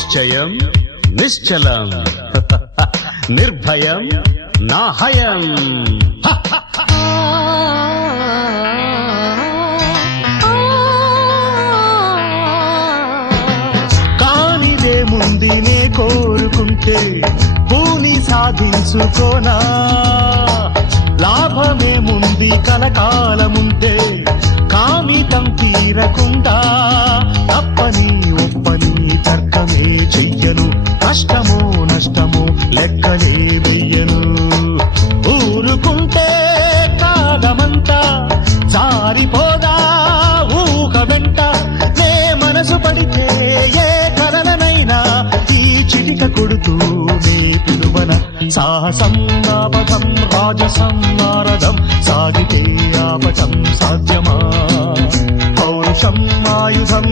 నిశ్చయం నిశ్చలం నిర్భయం నాహయం. కానిదేముంది నే కోరుకుంటే పూని సాధించుకోనా, లాభమేముంది కలకాలముంటే కామితం తీరకుండా. తప్పని ఒప్పని తర్కమే చెయ్యను, కష్టమో నష్టమో లెక్కలే వెయ్యను. ఊరుకుంటే కాలమంతా జారిపోదా ఊహ వెంట. నే మనసు పడితే ఏ కలనైనా ఈ చిటిక కొడుతూ నే పిలువన. సాహసం నాపథం రాజసం నారదం సాగితే ఆపటం సాధ్యమా. పౌరుషం ఆయుధం